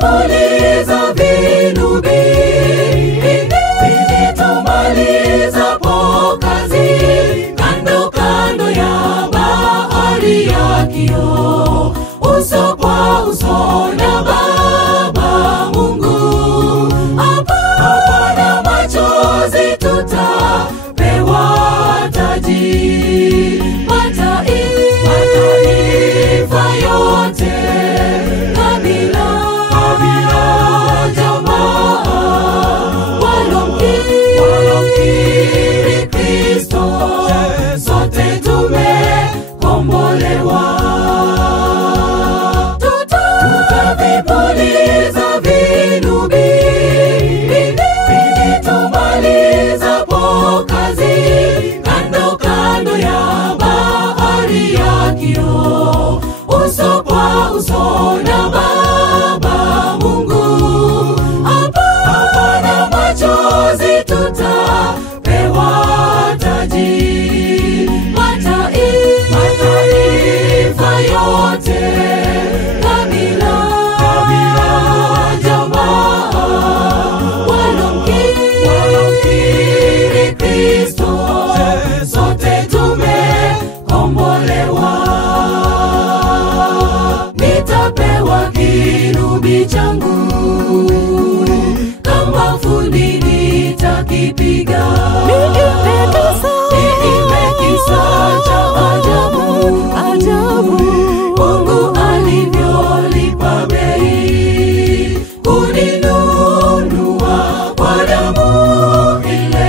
Tutavipuliza vinubi pindi tumalizapo kazi kando kando ya bahari ya kioo, uso kwa uso na Baba Mungu. Hapana machozi, tutapewa taji. Mataifa yote, kabila, jamaa, walomkiri Kristo, sote tumekombolewa. Tutavipuliza vinubi pindi tumalizapo kazi kando kando ya bahari ya kioo, uso kwa uso na Baba Mungu. Hapana machozi, tutapewa taji. Mataifa yote, kabila, jamaa, walomkiri Kristo, sote tumekombolewa. Nitapewa kinubi changu, kama fundi nitakipiga. Niimbe kisa cha ajabu, Mungu alivyolipa bei kuninunua kwa damu ile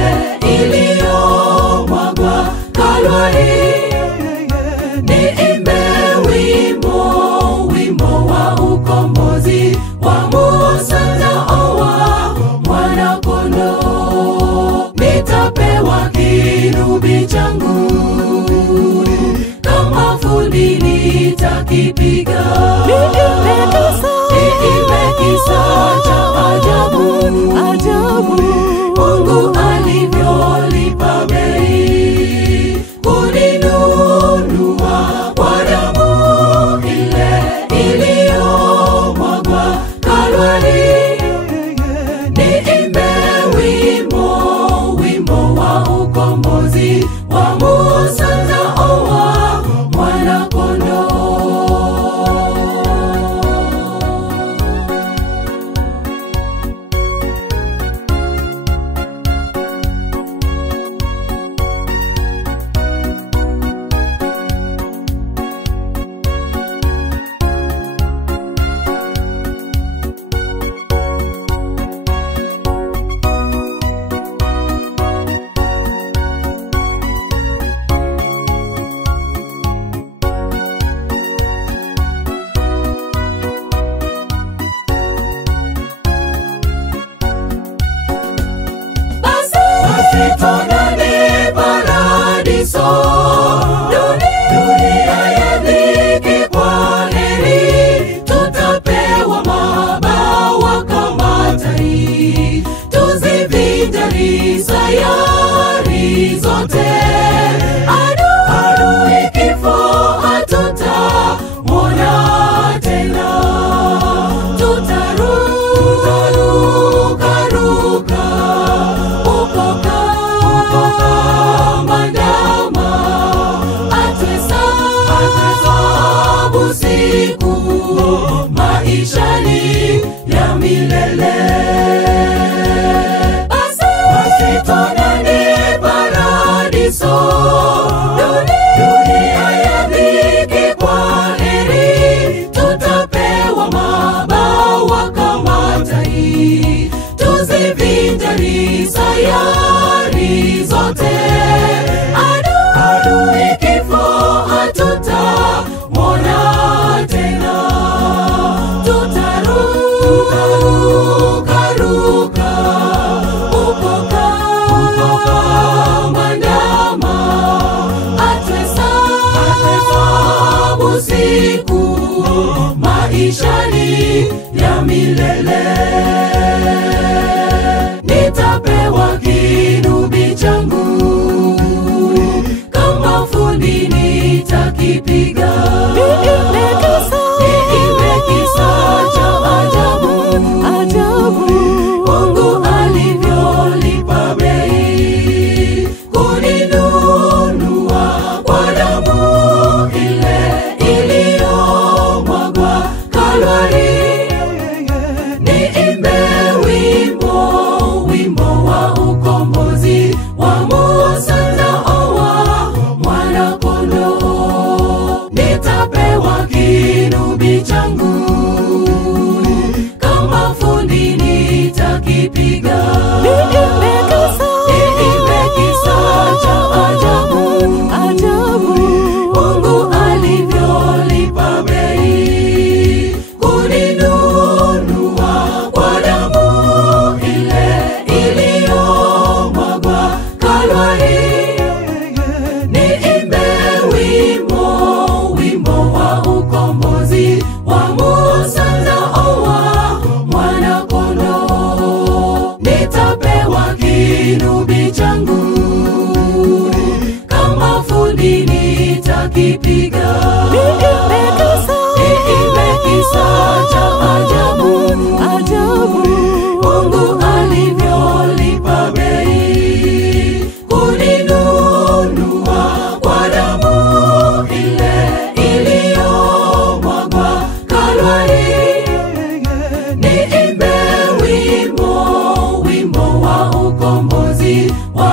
iliyomwagwa Kalvari. Niimbe wimbo wa ukombozi wa Musa na wa Mwana-Kondoo. Nitapewa kinubi changu, kama fundi nitakipiga. Niimbe kisa cha ajabu, Mungu alivyolipa bei kuninunua kwa damu ile iliyomwagwa Kalvari. Niimbe wimbo wa ukombozi wa Musa na wa Mwana-Kondoo. Tuonane paradiso, dunia ya dhiki kwa heri. Tutapewa mabawa kama tai, tuzivinjari sayari zote. Adui kifo hatutamwona tena. Tutaruka kama ndama, atwesabu siku maishani ya milele. Basi tuonane paradiso, dunia ya dhiki kwa heri. Tutapewa mabawa kama tai, tuzivinjari sayari zote. Adui kifo hatutamwona tena. Tutaruka uko kama ndama, atwesabu siku maishani ya milele. Nitapewa kinubi changu, kama fundi nitakipiga. Niimbe kisa cha ajabu, akipiga. Niimbe kisa cha ajabu, Mungu alivyolipa bei kuninunua kwa damu ile iliyomwagwa Kalvari. Niimbe wimbo wa ukombozi wa Musa na wa Mwana-Kondoo. Nitapewa kinubi changu, kama fundi nitakipiga. Niimbe kisa cha ajabu, Mungu alivyolipa bei kuninunua kwa damu ile iliyomwagwa Kalvari. Niimbe wimbo wa ukombozi wa